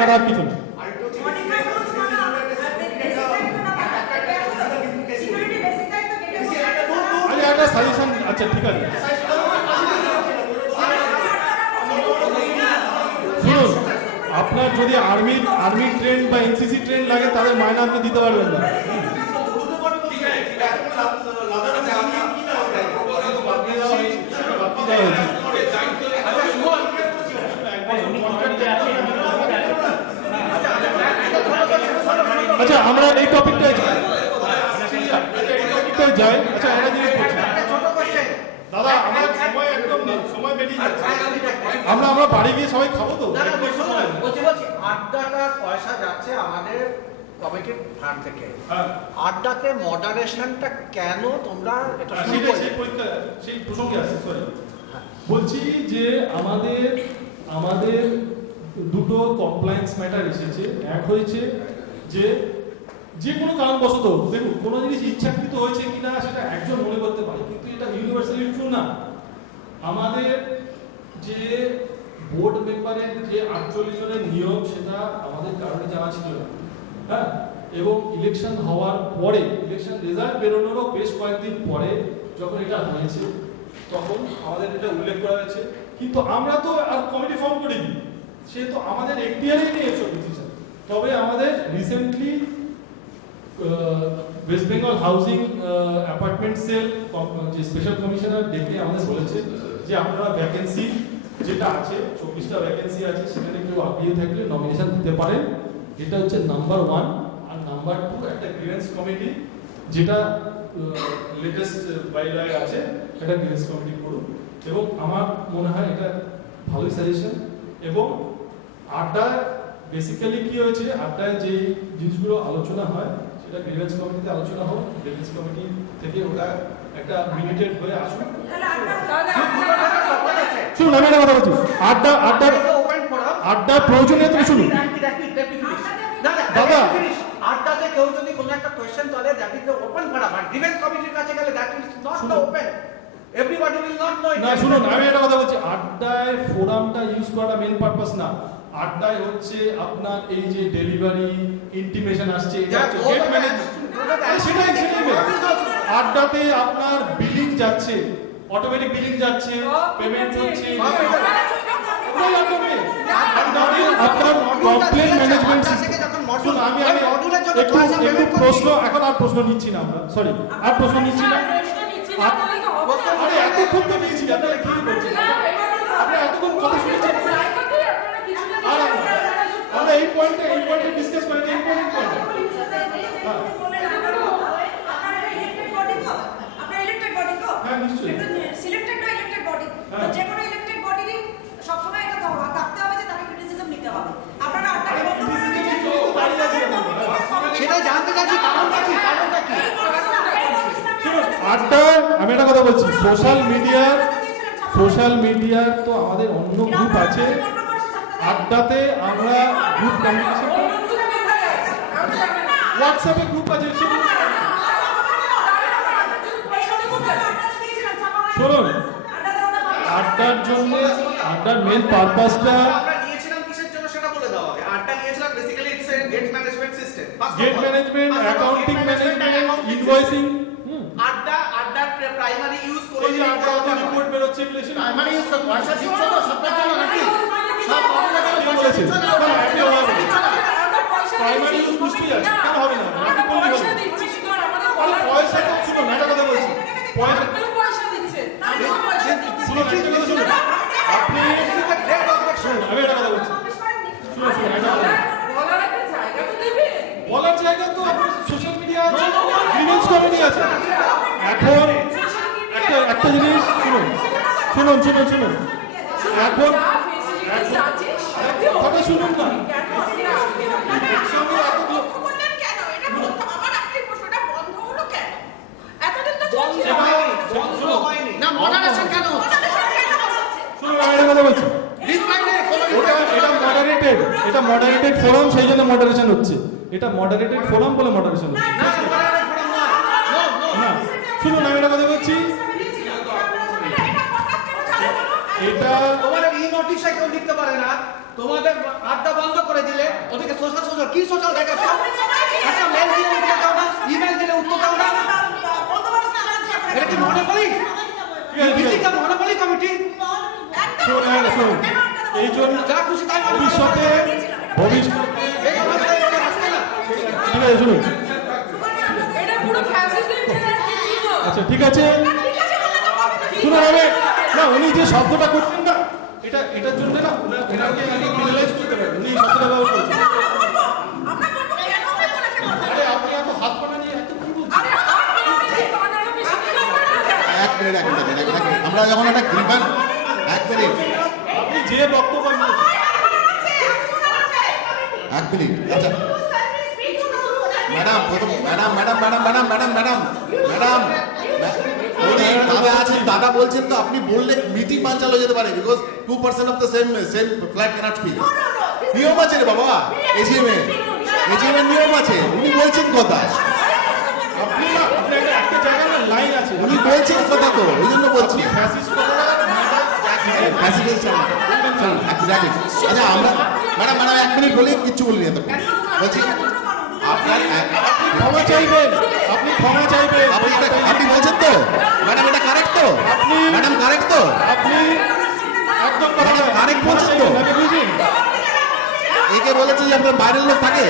এছাড়া আর কিছু না। একটা সাজেশন, আচ্ছা ঠিক আছে, শুনুন, আপনার যদি আর্মি ট্রেন বা এনসিসি ট্রেন লাগে তাদের মাইনে আপনি দিতে পারবেন না। আচ্ছা আমরা এই টপিকটায় যাই। আচ্ছা একটা জিনিস বলছি দাদা, আমার সময় একদম নেই, সময় বেরিয়ে যাচ্ছে। আমরা বাড়ি গিয়ে সবাই খাবো তো। বলছি আড্ডাটার পয়সা যাচ্ছে আমাদের কমিটির ফান্ড থেকে। আড্ডাতে মডারেশনটা কেন তোমরা এটা শুরু করলে? সেই প্রসঙ্গে আসছি, সরি বলছি যে আমাদের দুটো কমপ্লায়েন্স ম্যাটার এসেছে। এক হয়েছে যে কোনো কারণবশত, দেখুন কোনো জিনিস ইচ্ছাকৃত হয়েছে কিনা সেটা একজন মনে করতে পারে, কিন্তু এটা ইউনিভার্সালি ট্রু না। আমাদের যে বোর্ড মেম্বারের যে 48 জনের নিয়ম, সেটা আমাদের কারণে জানা ছিল না। হ্যাঁ, এবং ইলেকশন হওয়ার পরে, ইলেকশন রেজাল্ট বেরোনোরও বেশ কয়েকদিন পরে যখন এটা হয়েছে, তখন আমাদের এটা উল্লেখ করা হয়েছে। কিন্তু আমরা তো আর কমিটি ফর্ম করিনি, সে তো আমাদের এখতিয়ারেই নিয়ে এসব ডিসিশন। তবে আমাদের recently West Bengal housing apartment cell যে স্পেশাল কমিশনার ডেকে আমাদের বলেছে যে আপনারা ভ্যাকেন্সি যেটা আছে, 24টা ভ্যাকেন্সি আছে, সেখানে কেউ আপিয়ে থাকলে নমিনেশন দিতে পারেন। এটা হচ্ছে নাম্বার 1। আর নাম্বার 2 একটা গ্রিভেন্স কমিটি, যেটা লেটেস্ট বাইলয়ে আছে, এটা গ্রিভেন্স কমিটি করুন। এবং আমার মনে হয় এটা ভালোই সাজেশন। এবং আড্ডা বেসিক্যালি কি হয়েছে, আড্ডায় যে জিনিসগুলো আলোচনা হয় সেটা গ্রিভেন্স কমিটিতে আলোচনা হোক, গ্রিভেন্স কমিটি থেকে ওটা একটা মিনিটেড হয়ে আসুন। শুনুন, আমি একটা কথা বলছি, আড্ডা প্রয়োজনে তুমি শুনুন দাদা, আড্ডাতে কেউ যদি কোনো একটা কোশ্চেন তোলে, that is the open forum. আর ডিফেন্স কমিটির কাছে গেলে that is not the open, everybody will not know it. না শুনুন, আমি একটা কথা বলছি, আড্ডায় ফোরামটা ইউজ করাটা মেইন পারপাস না। আড্ডায় হচ্ছে আপনার এই যে ডেলিভারি ইন্টিমেশন আসছে, গেট ম্যানেজমেন্ট, সেটাই আড্ডাতে আপনার বিলিং যাচ্ছে, অটোমেটিক বিলিং যাচ্ছে, পেমেন্ট হচ্ছে, আপনার কমপ্লেন ম্যানেজমেন্ট সিস্টেম। আমি একটু প্রশ্ন, এখন আর প্রশ্ন নিচ্ছি না আমরা, সরি আর প্রশ্ন নিচ্ছি না। আরে এতক্ষণ তো নিয়েছি, আপনারা কি করছেন? আপনারা এতক্ষণ কথা শুনেছেন, আর আমরা এই পয়েন্টে ডিসকাস করেছি, ইম্পর্টেন্ট পয়েন্ট। হ্যাঁ নিশ্চয়ই সিলেক্টেড না ইলেক্টেড বডি, তো যে কোনো ইলেক্টেড বডিরই সবসময় এটা থাকতে হবে যে তাকে ক্রিটিসিজম নিতে হবে। আপনারা আড্ডা বন্ধ করে দিয়েছেন, সেটা জানতে চাইছি কারণটা কি? আড্ডা, আমি একটা কথা বলছি, সোশ্যাল মিডিয়ার তো আমাদের অন্য গ্রুপ আছে। আড্ডাতে আমরা গ্রুপ কমিউনিকেশন, হোয়াটসঅ্যাপে গ্রুপ আছে, শুনুন আড্ডার জন্য, আড্ডার মেন পারপাসটা আমরা নিয়েছিলাম কিসের জন্য সেটা বলে দাও আগে। আড্ডা নিয়েছিলাম basically it's a gate management system, gate management, accounting management, invoicing. আড্ডার প্রাইমারি ইউজ করে এই যে আড্ডাতে রিপোর্ট বের হচ্ছে, এগুলো প্রাইমারি ইউজ করে পয়সা দিচ্ছ তো সবটার জন্য নাকি? সব আপনাদের পয়সা বলেছে দিচ্ছ না, না, একই হবে প্রাইমারি ইউজ নিশ্চয়ই আছে, কেন হবে না? আপনি বললেই হবে। আরে পয়সা তো শুনুন, একটা কথা বলছি, পয়সা শুনুন, একটা কথা শুনুন, আপনি আমি একটা কথা বলছি, শুনুন একটা কথা বলার জায়গা তো সোশ্যাল মিডিয়া আছে, গ্রিভেন্স কমিটি আছে। এখন একটা জিনিস শুনুন, এখন কথা শুনুন না, এটা মডারেটেড ফোরাম, সেই জন্য মডারেশন হচ্ছে। এটা মডারেটেড ফোরাম বলে মডারেশন হচ্ছে। না শুনুন, আমি একটা কথা বলছি, এটা তোমার ই নোটিশে কেউ লিখতে পারে না, তোমাদের আড্ডা বন্ধ করে দিলে ওদেরকে সোশ্যাল কি সোশ্যাল দেখাচ্ছ? একটা মেল দিলে উত্তর দাও না, ইমেল দিলে উত্তর দাও না। এটা কি মনোপলি? Monopoly committee? এই জন্য যা খুশি তাই ভবিষ্যতে ঠিক আছে শুনুন। আচ্ছা ঠিক আছে শুনুন, আমি না উনি যে শব্দটা করছেন না এটার জন্য না ওনাকে আমি রিয়েলাইজ করতে পারি উনি শব্দটা ব্যবহার করছেন। আরে আপনি এত হাত পানা নিয়ে এত কি বলছেন? এক মিনিট আমরা যখন একটা গ্রিভান্স এক মিনিট আপনি যে বক্তব্য এক মিনিট আচ্ছা ম্যাডাম উনি দাদা আছেন, দাদা বলছেন তো আপনি বললে মিটিং বানচাল হয়ে যেতে পারে because 2% of the same flat can't speak. নিয়ম আছে রে বাবা, এজিএম এর নিয়ম আছে, উনি বলছেন কথা, আপনি না আপনি একটা জায়গায় না লাইন আছে উনি বলছেন কথা তো ওই জন্য বলছি। ফ্যাসিস্ট কথা আচ্ছা আমরা ম্যাডাম এক মিনিট বলি, কিচ্ছু বলিনি এত বলছি আপনার ক্ষমা চাইবেন, আপনি ক্ষমা চাইবেন, আপনি বলছেন তো ম্যাডাম এটা কারেক্ট তো? ম্যাডাম কারেক্ট তো? আপনি একদম কারেক্ট বলছেন তো? বুঝুন একে বলেছে যে আপনার বাইরের লোক থাকে।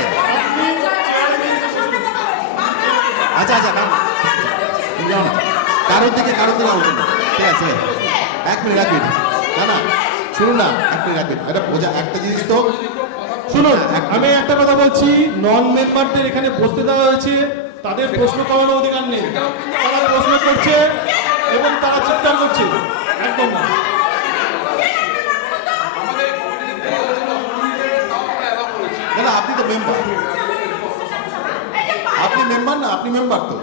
আচ্ছা কারোর দিকে উঠুন, ঠিক আছে এক মিনিট না শুনুন না এক মিনিট এটা বোঝা একটা জিনিস তো শুনুন। আমি একটা কথা বলছি, নন মেম্বারদের এখানে বসতে দেওয়া হয়েছে, তাদের প্রশ্ন করানোর অধিকার নেই, তারা প্রশ্ন করছে এবং তারা চিৎকার করছে, একদম না। না আপনি তো মেম্বার, আপনি মেম্বার না, আপনি মেম্বার তো।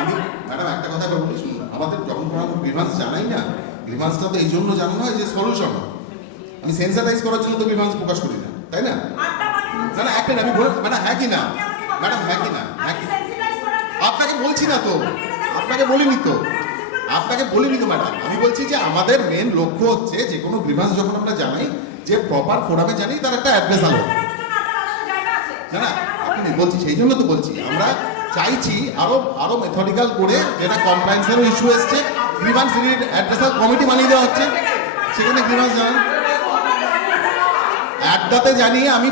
আমি ম্যাডাম একটা কথা বলি, শুনুন আমাদের যখন কোনো গ্রিভান্স জানাই না, গ্রিভান্সটা তো এই জন্য জানানো হয় যে সলিউশন হয়। আমি সেন্সাটাইজ করার জন্য তো গ্রিভান্স প্রকাশ করি না, তাই না? না একটা আমি বলে ম্যাডাম হ্যাঁ কি না ম্যাডাম হ্যাঁ কি না আপনাকে বলছি না তো, আপনাকে বলিনি তো ম্যাডাম। আমি বলছি যে আমাদের মেন লক্ষ্য হচ্ছে যে কোনো গ্রিভান্স যখন আমরা জানাই যে প্রপার ফোরামে জানি তার একটা অ্যাড্রেস আলো। না আপনি বলছি সেই জন্য তো বলছি আমরা চাইছি আরো মেথডিক্যাল করে, যেটা কমপ্লায়েন্সেরও ইস্যু এসছে, গ্রিভান্স অ্যাড্রেসাল কমিটি বানিয়ে দেওয়া হচ্ছে, সেখানে গ্রিভান্স জানান। অ্যাড্ডাতে জানিয়ে আমি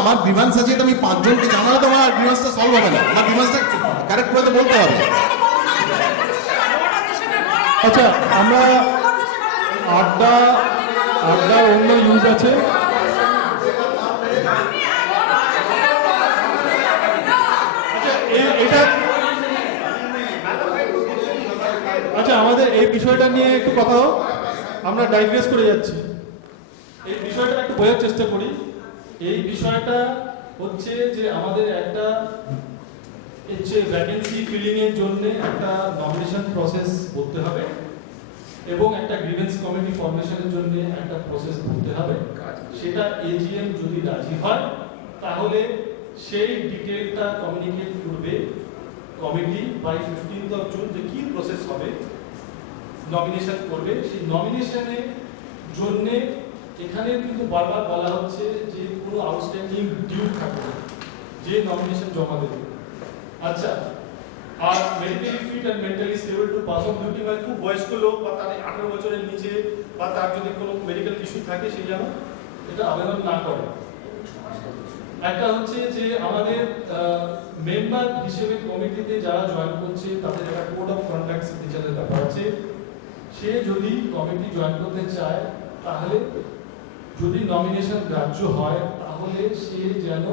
আমার গ্রিভান্স আছে এটা আমি 5 জনকে জানালে তো আমার গ্রিভান্সটা সলভ হবে না, আমার গ্রিভান্সটা কারেক্ট করে তো বলতে হবে। আচ্ছা আমরা আড্ডা অন্য ইউজ আছে, আচ্ছা আমাদের এই বিষয়টা নিয়ে একটু কথা হোক, আমরা ডাইগ্রেস করে যাচ্ছি। এই বিষয়টা একটু বোঝার চেষ্টা করি। এই বিষয়টা হচ্ছে যে আমাদের একটা ভ্যাকেন্সি ফিলিং এর জন্য একটা নমিনেশন প্রসেস করতে হবে এবং একটা গ্রিভেন্স কমিটি ফরমেশনের জন্য একটা প্রসেস করতে হবে। সেটা এজিএম যদি রাজি হয় তাহলে সেই ডিটেইলটা কমিউনিকেট করবে committee by 15th of June যে কি প্রসেস হবে, নমিনেশন করবে। সেই নমিনেশনের জন্য এখানে কিন্তু বারবার বলা হচ্ছে যে কোনো আউটস্ট্যান্ডিং ডিউ থাকবে যে নমিনেশন জমা দেবে। আচ্ছা আর mentally fit and mentally stable to pass on duty, মানে খুব বয়স্ক লোক বা তার 18 বছরের নিচে বা তার যদি কোনো মেডিকেল ইস্যু থাকে সে যেন এটা আবেদন না করে। একটা হচ্ছে যে আমাদের মেম্বার হিসেবে কমিটিতে যারা জয়েন করছে তাদের একটা কোড অফ কন্ডাক্ট সিগনেচারের ব্যাপার আছে। সে যদি কমিটি জয়েন করতে চায় তাহলে যদি নমিনেশন গ্রাহ্য হয় তাহলে সে যেন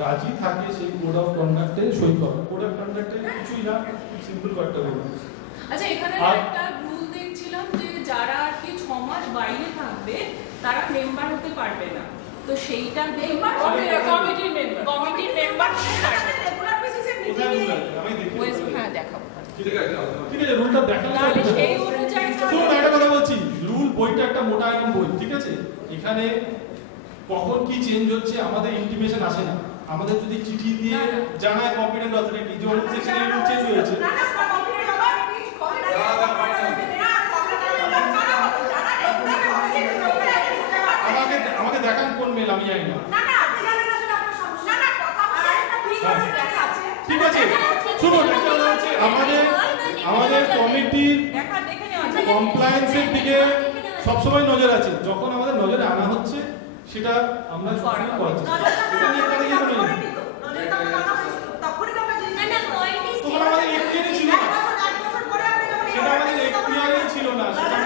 রাজি থাকে সেই কোড অফ কন্ডাক্টে সই করে। কোড অফ কন্ডাক্টে কিছুই না, সিম্পল কয়েকটা রুল। আচ্ছা এখানে একটা রুল দেখছিলাম যে যারা আর কি 6 মাস বাইরে থাকবে তারা মেম্বার হতে পারবে না, তো সেইটা মেম্বার কমিটির মেম্বার রেগুলার বেসিসে মিটিং আমি দেখি হ্যাঁ দেখাবো। ঠিক আছে রুলটা দেখালে তাহলে সেই অনুযায়ী শুনুন একটা কথা বলছি, রুল বইটা একটা মোটা একদম বই, ঠিক আছে? এখানে কখন কি চেঞ্জ হচ্ছে আমাদের ইন্টিমেশন আসে না। আমাদের যদি চিঠি দিয়ে জানায় কম্পিটেন্ট অথরিটি যে অমুক সেকশনে রুল চেঞ্জ হয়েছে, ডিটেল আমি জানি না। না না আপনি জানেন না সেটা আপনার সমস্যা না কথা বলে একটা ঠিক আছে দেখা আছে ঠিক আছে, শুনুন, একটা কথা হচ্ছে আমাদের কমিটির দেখা দেখে নেওয়া যায়। কমপ্লায়েন্সের দিকে সবসময় নজর আছে। যখন আমাদের নজরে আনা হচ্ছে সেটা আমরা সবসময় করার চেষ্টা করি। এটা নিয়ে একটা ইয়ে কোনো নেই। তখন আমাদের এখতিয়ারে ছিল না, সেটা আমাদের এখতিয়ারে ছিল না, সেটা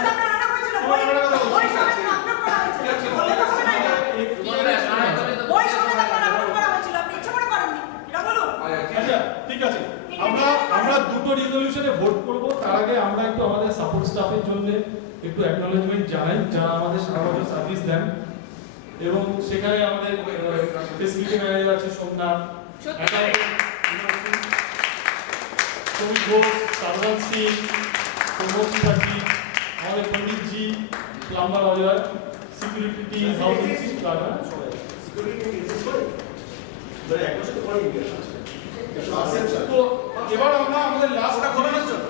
আচ্ছা ঠিক আছে, আমরা দুটো রেজলিউশনে ভোট করব। তার আগে আমরা একটু আমাদের সাপোর্ট স্টাফের জন্য একটু অ্যাকনলেজমেন্ট জানাই, যারা আমাদের সারা বছর সার্ভিস দেন। এবং সেখানে আমাদের ফেসিলিটি ম্যানেজার আছে সোমনাথ, শ্রমিক ঘোষ, সারদান সিং, প্রমোদ ত্রিপাঠী, আমাদের Panditji, plumber Ajay, security housing সবাই। তো এবার আমরা আমাদের লাস্ট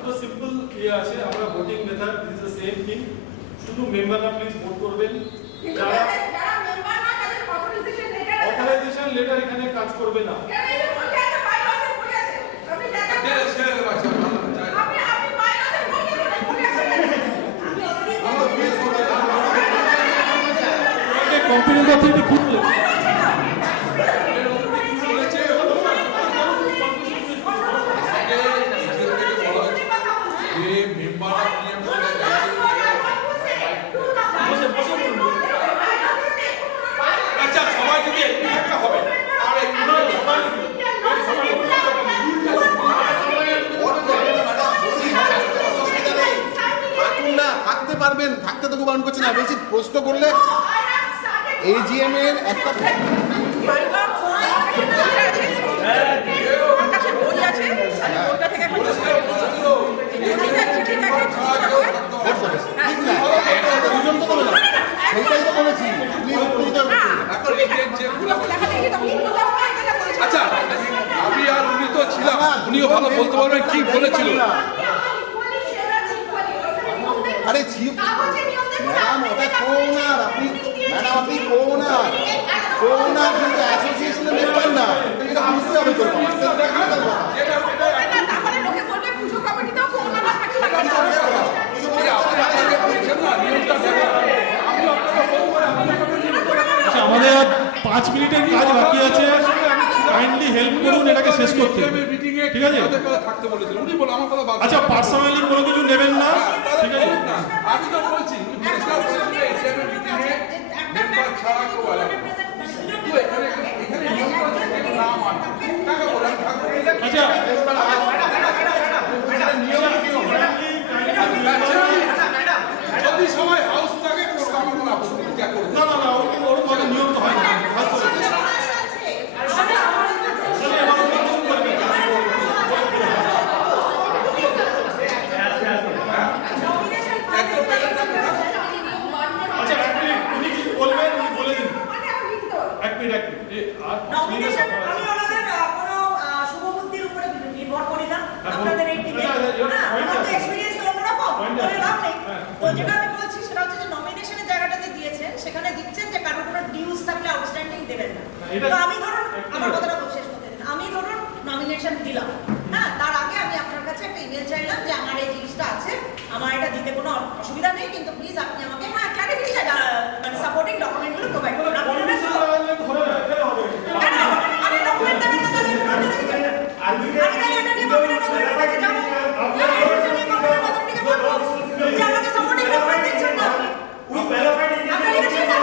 তো সিম্পল ইয়ে আছে, আমরা voting method is the same thing. শুধু মেম্বাররা প্লিজ ভোট করবেন। যারা অথরাইজেশন লেটার এখানে কাজ করবে না। কম্পিউটার অথরিটি খুলবে। আচ্ছা সবাই যদি একটু একটা হবে আর একটু থাকতে পারবেন, থাকতে তো বারণ করছে না। বেশি প্রশ্ন করলে এজিএম এর একটা আচ্ছা আমি আর উনি তো ছিলাম, উনিও ভালো বলতে পারবেন কি বলেছিল। আরে ম্যাডাম ওটা কোনার, আপনি ম্যাডাম আপনি কোনার কিন্তু অ্যাসোসিয়েশনের মেম্বার না, এটা বুঝতে হবে তো। আচ্ছা আমাদের 5 মিনিটের কাজ বাকি আছে, কাইন্ডলি হেল্প করুন এটাকে শেষ করতে। ঠিক আছে, থাকতে বলেছিল উনি বলে আমার কথা বাদ। আচ্ছা পার্সোনালি কোনো কিছু নেবেন না, ঠিক আছে? আমি তো বলছি মেম্বার ছাড়া কেউ আসবে না। তো এখানে নিয়ম আছে, এখানে নাম আছে কাকে বলে আমি থাকবো। আচ্ছা যদি সময় হাউস থাকে করবো, আমার কোনো আপত্তি নেই, যা করবো। না না না, ওর মতো নিয়ম তো হয় না। আচ্ছা এক মিনিট, উনি কি বলবেন উনি বলে দিন। এক মিনিট আর নমিনেশন আমি ওনাদের কোনো শুভবুদ্ধির উপরে নির্ভর করি না। আপনাদের এই টিমে আমাদের এক্সপেরিয়েন্স অন্যরকম, বলে লাভ নেই। তো যেটা আমি বলছি সেটা হচ্ছে যে নমিনেশনের জায়গাটাতে দিয়েছেন, সেখানে দিচ্ছেন যে কারোর কোনো ডিউজ থাকলে আউটস্ট্যান্ডিং দেবেন না। তো আমি ধরুন আমার কথাটা শেষ করতে দিন, আমি ধরুন নমিনেশন দিলাম, হ্যাঁ, তার আগে আমি আপনার কাছে একটা ইমেল চাইলাম যে আমার এই জিনিসটা আছে, আমার এটা দিতে কোনো অসুবিধা নেই, কিন্তু প্লিজ আপনি আমাকে ক্লারিফিকেশন মানে সাপোর্টিং ডকুমেন্টগুলো প্রোভাইড করুন। আমি ডকুমেন্ট দেবেন না তাহলে আমি এটা নিয়ে কম্পিউটার কাছে যাবো, যে আমাকে সাপোর্টিং ডকুমেন্ট দিচ্ছেন না আপনি। আপনার লিখেছেন না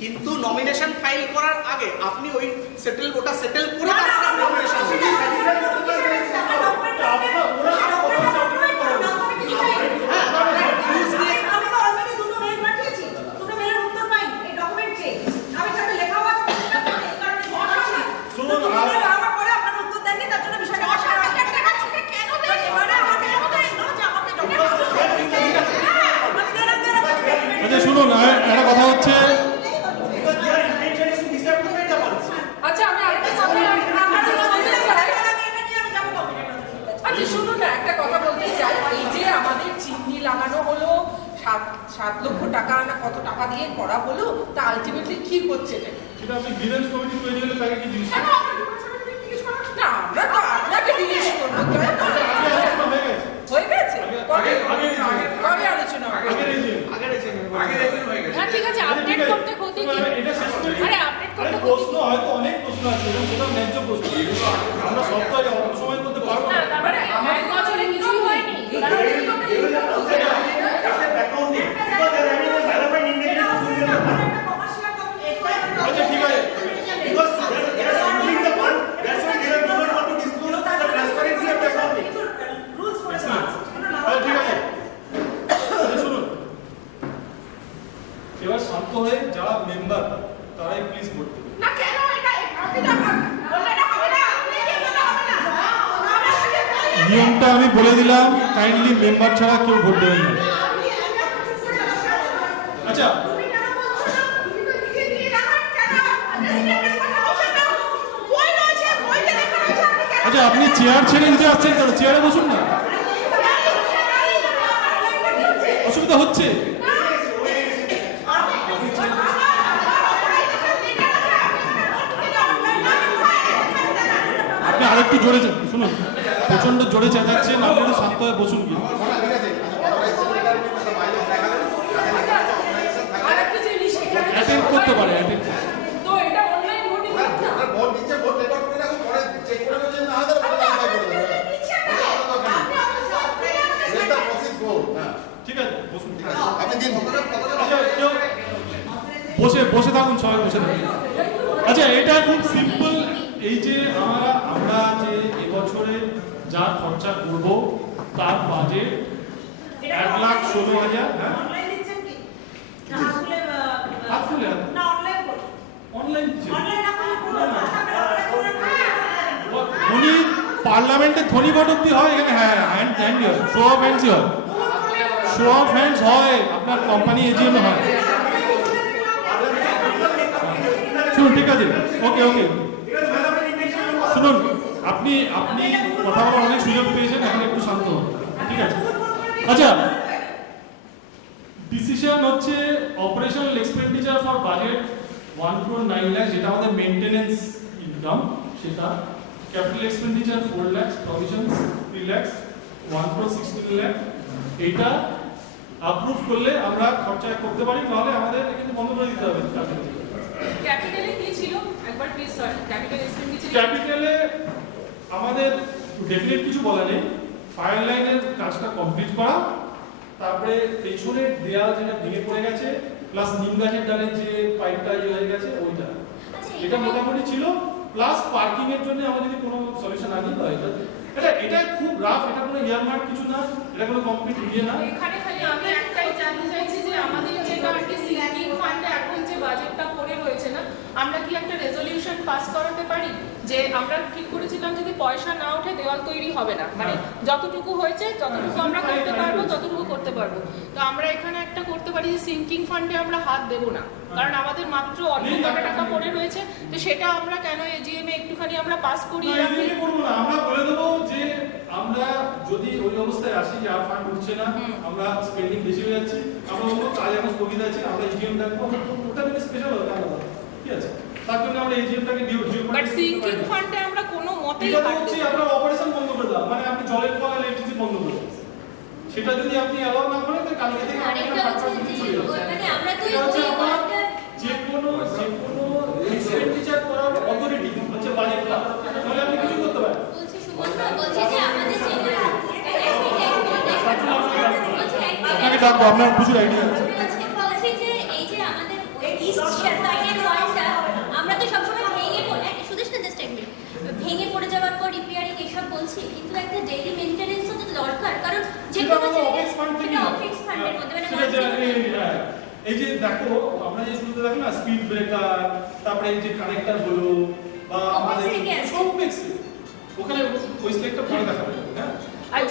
কিন্তু নমিনেশন ফাইল করার আগে আপনি ওই ওটা সেটেল করে তারপর নমিনেশন আচ্ছা শুনুন, একটা কথা হচ্ছে আচ্ছা আমি আরেকটা কথা বলতে চাই। কি হচ্ছে এটা? সেটা আপনি গ্রিভেন্স কমিটি তৈরি হলে তাকে কি জিজ্ঞেস কেন করবেন? আমরা ডিপার্টমেন্টে জিজ্ঞেস করব না? আমরা তো আপনাকে জিজ্ঞেস করবো, তাই না? হয়ে গেছে? কবে আলোচনা হবে? হ্যাঁ, ঠিক আছে, আপডেট করতে ক্ষতি কি? আরে আপডেট করতে ক্ষতি প্রশ্ন কি? হয়তো অনেক প্রশ্ন আছে এবং সেটা ন্যায্য প্রশ্ন। আমরা সপ্তাহে অল্প সময় করতে পারবো না, না। তার মানে এক বছরে কিছুই হয়নি। তার মানে কি হবে? আচ্ছা ঠিক আছে, আচ্ছা ঠিক আছে, আচ্ছা শুনুন, এবার শান্ত হয়ে যারা মেম্বার তারাই প্লিজ ভোট দেবেন। না, কেন এটা আপনি বললে এটা হবে না? আপনি কি বললে হবে না? নিয়মটা আমি বলে দিলাম, কাইন্ডলি মেম্বার ছাড়া কেউ ভোট দেবেন না। আচ্ছা আচ্ছা, আপনি চেয়ার ছেড়ে দিতে আসছেন কেন? চেয়ারে বসুন না, অসুবিধা হচ্ছে। আপনি আরেকটু জোরে শুনুন, প্রচন্ড জোরে চেঁচাচ্ছেন, আপনি একটু শান্ত হয়ে বসুন কি। আরেকটা জিনিস এখানে অ্যাটেন্ড করতে পারে, অ্যাটেন্ড। তো এটা অনলাইন ভোটিং হচ্ছে না? ভোট দিচ্ছে, ভোট রেকর্ড করে রাখুন, পরে চেক করে বলছেন না হয় তাহলে ভোট verify করে দেবেন। Let the process go. হ্যাঁ, ঠিক আছে, বসুন। আপনি দিন। আচ্ছা কেউ বসে বসে থাকুন, সবাই বসে থাকুন। আচ্ছা এটা খুব সিম্পল, এই যে আমরা যে এবছরে যা খরচা করব তার বাজেট 1,16,000। হ্যাঁ অনলাইন দিচ্ছেন কি? না আসলে হাত খুলে হাত। না অনলাইন করুন। অনলাইন অনলাইন না করলে পুরো অনলাইন করুন। ধনী পার্লামেন্টে ধনী ভোট অব্দি হয় এখানে। হ্যাঁ, হ্যান্ড শো অফ হ্যান্ডস হয়, শো অফ হ্যান্ডস হয়, আপনার কোম্পানি এজিএম হয়। শুনুন, ঠিক আছে, ওকে ওকে, শুনুন, আপনি কথা বলার অনেক সুযোগ পেয়েছেন, এখন একটু শান্ত হন, ঠিক আছে? আচ্ছা, ডিসিশন হচ্ছে operational expenditure for budget 1,09,00,000 lakh, যেটা আমাদের মেইনটেনেন্স ইনকাম, সেটা capital expenditure 4 lakh, provisions 3 lakh, 1,16,00,000 lakh. এইটা অ্যাপ্রুভ করলে আমরা খরচা করতে পারি, নাহলে আমাদের কিন্তু বন্ধ করে দিতে হবে। ক্যাপিটালে কি ছিল একবার প্লিজ স্যার? ক্যাপিটাল এক্সপেন্ডিচার ক্যাপিটালে আমাদের ডেফিনেট কিছু বলা নেই, ফায়ার লাইনের কাজটা কমপ্লিট করা, তারপরে পেছনের দেয়াল যেটা ভেঙে পড়ে গেছে, প্লাস নিম গাছের ডালের যে পাইপটা ইয়ে হয়ে গেছে ওইটা, এটা মোটামুটি ছিল। প্লাস পার্কিং এর জন্য আমরা যদি কোনো সলিউশন আনি তো এটা খুব রাফ, এটা কোনো ইয়ারমার্ক কিছু না, এটা কোনো কমপ্লিট ইয়ে না। এখানে খালি আমি একটাই জানতে চাইছি যে আমাদের যেটা আর কি সিঙ্কিং ফান্ডে এখন যে বাজেটটা পড়ে রয়েছে না, আমরা কি একটা রেজলিউশন পাস করাতে পারি যে আমরা ঠিক করেছিলাম যদি পয়সা না ওঠে দেওয়াল তৈরি হবে না, মানে যতটুকু হয়েছে যতটুকু আমরা করতে পারবো ততটুকু করতে পারবো। তো আমরা এখানে একটা করতে পারি যে সিঙ্কিং ফান্ডে আমরা হাত দেব না, কারণ আমাদের মাত্র অল্প কটা টাকা পড়ে রয়েছে, তো সেটা আমরা কেন এজিএম এ একটুখানি আমরা পাস করিয়ে রাখি। আমরা বলে দেবো যে আমরা যদি ওই অবস্থায় আসি যে আর ফান্ড উঠছে না, আমরা স্পেন্ডিং বেশি হয়ে যাচ্ছে, আমরা বলবো কাজ এখন স্থগিত আছে, আমরা এজিএম ডাকবো, ওটা কিন্তু স্পেশাল হবে আলাদা, ঠিক আছে? তার জন্য আমরা এজিএমটাকে ডিউ বাট সিঙ্কিং ফান্ডে আমরা কোনো মতেই এটা হাত হচ্ছে দেব না। আমরা অপারেশন বন্ধ করে দাও, মানে আপনি জলের কল আর ইলেকট্রিসিটি বন্ধ করে দাও। সেটা যদি আপনি অ্যালাউ না করেন তাহলে কালকে থেকে আরেকটা হচ্ছে যে মানে আমরা তো যে কোনো এক্সপেন্ডিচার করার অথরিটি হচ্ছে বাজেটটা, তাহলে আপনি কিছু করতে পারেন। বলছি সুমন্ত বলছি যে আমাদের যেগুলো আপনাকে ডাকবো, আপনার প্রচুর আইডিয়া আছে। বলছি যে এই যে আমাদের ইস্ট সাইডের ওয়ালটা আমরা তো সবসময় ভেঙে পড়ে শুধু জাস্ট এক মিনিট ভেঙে পড়ে যাওয়ার পর রিপেয়ারিং এসব বলছি, কিন্তু একটা ডেইলি মেইনটেনেন্সও তো দরকার, কারণ যে কোনো অফিস ফান্ড থেকে অফিস ফান্ডের মধ্যে মানে এই যে দেখো আমরা যে শুরুতে দেখো না স্পিড ব্রেকার, তারপরে এই যে কানেক্টর হলো বা আমাদের সব মিক্সে ওখানে ওই স্পেকটা পরে দেখাবে। হ্যাঁ,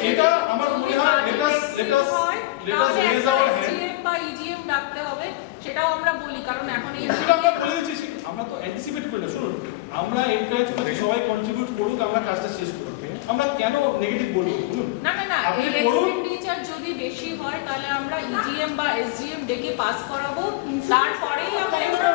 এটা আমার মনে হয় লেটাস রেজ আওয়ার হ্যান্ড বা ইজিএম ডাকতে হবে, সেটাও আমরা বলি, কারণ এখন এই সেটা আমরা বলে দিচ্ছি, আমরা তো অ্যান্টিসিপেট করি না। শুনুন, আমরা এনকারেজ করছি সবাই কন্ট্রিবিউট করুক, আমরা কাজটা শেষ করব। আমরা কেন নেগেটিভ বলবো বলুন? না আপনি এই বলুন। এক্সপেন্ডিচার যদি বেশি হয় তাহলে আমরা ইজিএম বা এসজিএম ডেকে পাস করাবো, তারপরেই আমরা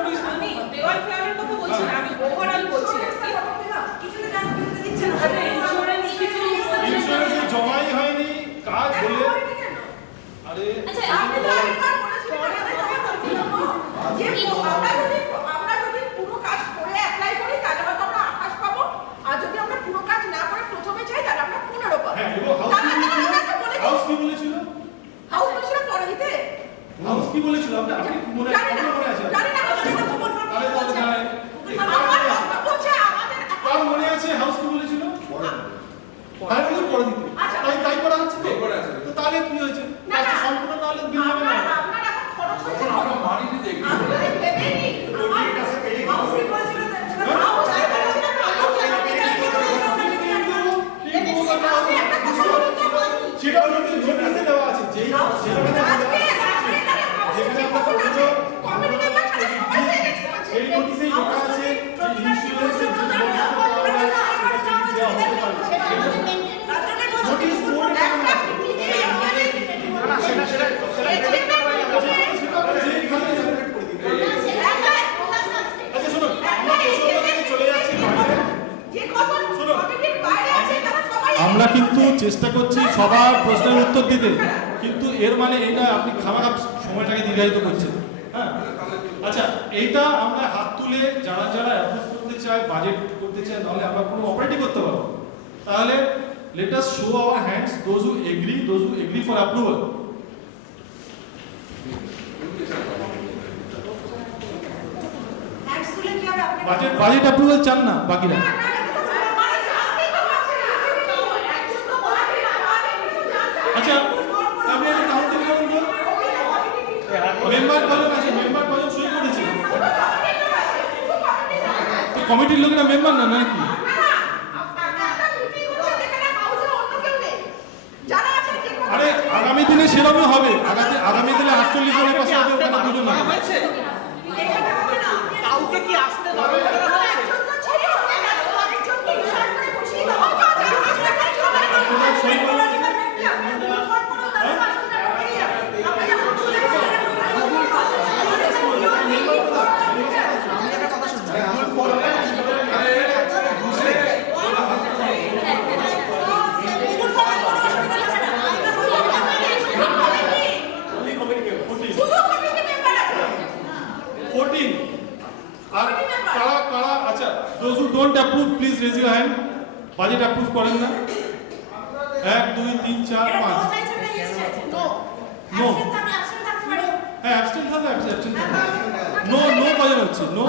আমরা কিন্তু চেষ্টা করছি সবার প্রশ্নের উত্তর দিতে, কিন্তু এর মানে এই নয় আপনি খামাখা সময়টাকে দীর্ঘায়িত করছেন। হ্যাঁ, আচ্ছা, এইটা আমরা হাত তুলে যারা যারা অ্যাপ্রুভ করতে চায়, বাজেট করতে চায়, নাহলে আমরা কোনো অপারেটই করতে পারবো। তাহলে let us show our hands, those who agree for approval. Hands তুলে কি আর আপনি বাজেট অ্যাপ্রুভাল চান না বাকিরা? আচ্ছা, আমি একটা কাউন্টিং করুন তো। মেম্বার কজন আছে? মেম্বার কজন সই করেছে? তো কমিটির লোকেরা মেম্বার না নাকি? আরে আগামী দিনে সেরকমই হবে। আগামী দিনে 48 জনের পাশে হবে, ওখানে দুজন হবে। হয়েছে? কাউকে কি আসতে বারণ করা হয়েছে? Those who don't approve, please raise your hand. Budget approve করেন না? 1 2 3 4 5 No. হ্যাঁ, abstain থাকলে abstain থাকলে নো কজন হচ্ছে? নো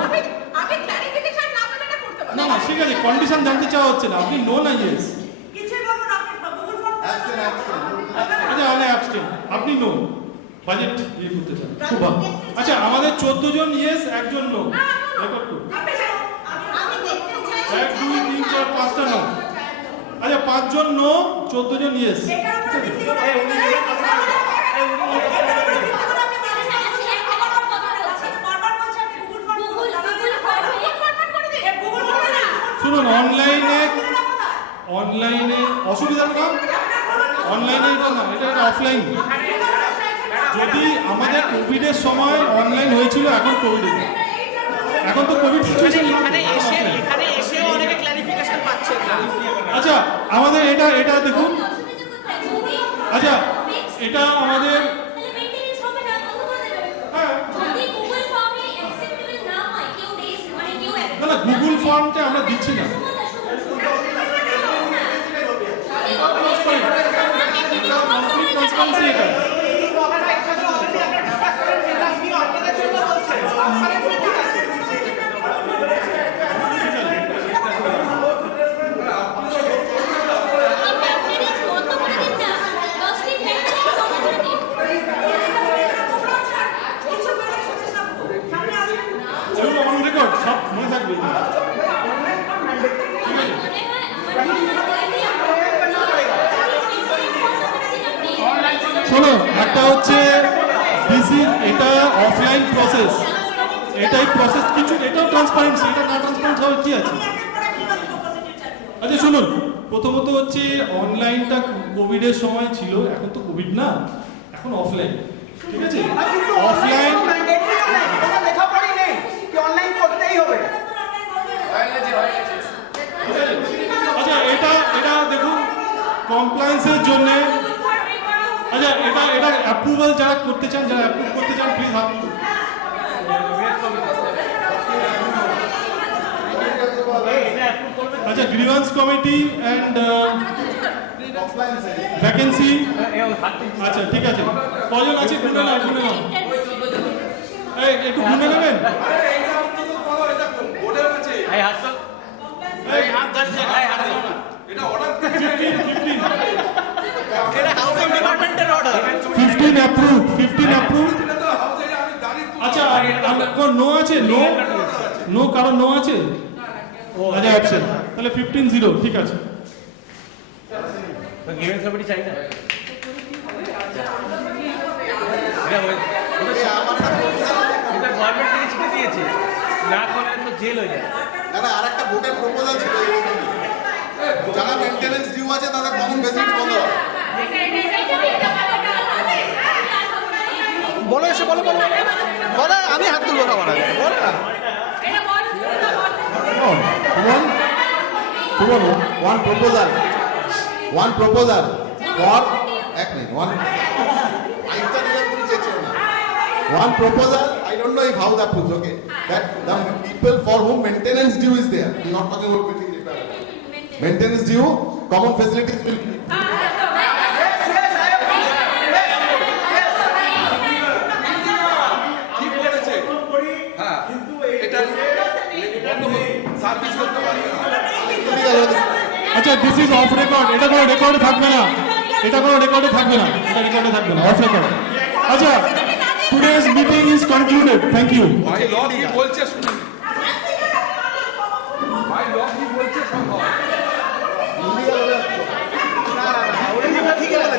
আমি ক্লারিফিকেশন না পেলে এটা করতে পারি না না, ঠিক আছে, কন্ডিশন জানতে চাওয়া হচ্ছে না। আপনি নো না ইয়েস? কিছুই বলুন আপনি গুগল ফর্ম আচ্ছা, আমি abstain, আপনি নো। বাজেট ইয়ে করতে চান, খুব ভালো। আচ্ছা, আমাদের 14 জন ইয়েস, একজন নো। রেকর্ড করুন। আমি দেখতে চাই 1 2 3 4 5টা নো। আচ্ছা, 5 জন নো, 14 জন ইয়েস। এটার উপর ভিত্তি করে এটার উপর ভিত্তি করে আপনি বারবার বলছেন আপনি গুগল ফর্ম করে দিন। গুগল ফর্মে না শুনুন, অনলাইনে অসুবিধা না, অনলাইনে এটা না, এটা অফলাইন। যদি আমাদের কোভিডের সময় অনলাইন হয়েছিল, এখন কোভিডে, এখন তো কোভিড সিচুয়েশন। এখানে এসেও অনেকে ক্লারিফিকেশন পাচ্ছেন না। আচ্ছা, আমাদের এটা দেখুন। আচ্ছা, এটা আমাদের হ্যাঁ, না না, গুগল ফর্মটা আমরা দিচ্ছি না। ট্রান্সপারেন্সি এটা। অন রেকর্ড, সব মনে থাকবে। শোনো, একটা হচ্ছে দিস ইজ, এটা অফলাইন প্রসেস, এটাই প্রসেস কিছু, এটাও ট্রান্সপারেন্সি। এটা না ট্রান্সপারেন্ট হবে কি আছে? আচ্ছা শুনুন, প্রথমত হচ্ছে অনলাইনটা কোভিডের সময় ছিল, এখন তো কোভিড না, এখন অফলাইন। ঠিক আছে, অফলাইন লেখাপড়াই নেই কি অনলাইন করতেই হবে। আচ্ছা, এটা দেখুন কমপ্লায়েন্সের জন্য। আচ্ছা, এটা অ্যাপ্রুভাল যারা করতে চান, যারা অ্যাপ্রুভ করতে চান, প্লিজ হাত তুলুন। আচ্ছা, গ্রিভান্স কমিটি অ্যান্ড ভ্যাকেন্সি। আচ্ছা, ঠিক আছে, কজন আছে? গুনে নাও, গুনে নাও। এই একটু গুনে নেবেন। এই হাত ধরছে, এটা হাউসিং ডিপার্টমেন্টের অর্ডার। 15 approve, 15 approve. আচ্ছা, কোন নো আছে? নো কারণ নো আছে? আচ্ছা, অ্যাবসেন্ট, তাহলে 15-0, ঠিক আছে। গ্রিভেন্স কমিটি চাই না, এটা গভর্নমেন্ট থেকে চিঠি দিয়েছে, না করলে তো জেল হয়ে যায়। দাদা, আরেকটা ভোটের প্রপোজাল ছিল, যারা মেইনটেনেন্স ডিউ আছে তাদের কমন ফেসিলিটি বন্ধ হবে। বলো, এসে বলো বলো বলো, আমি হাত তুলবো সবার আগে, বলো না। One proposal. one proposal for এক মিনিট আইনটা নিয়ে তুমি চেয়েছো না one proposal I don't know if how that proves okay that the people for whom maintenance due is there I'm not talking about building repair maintenance due common facilities will be ঠিক বলেছে হ্যাঁ কিন্তু এটা service করতে পারি না আচ্ছা this is of record, এটা কোনো রেকর্ডে থাকবে না, এটা কোনো রেকর্ডে থাকবে না, এটা রেকর্ডে থাকবে না, অফ রেকর্ড। আচ্ছা today's meeting is concluded, thank you. ভাই ল কি বলছে শুনুন, ভাই ল কি বলছে সম্ভব। ঠিক আছে।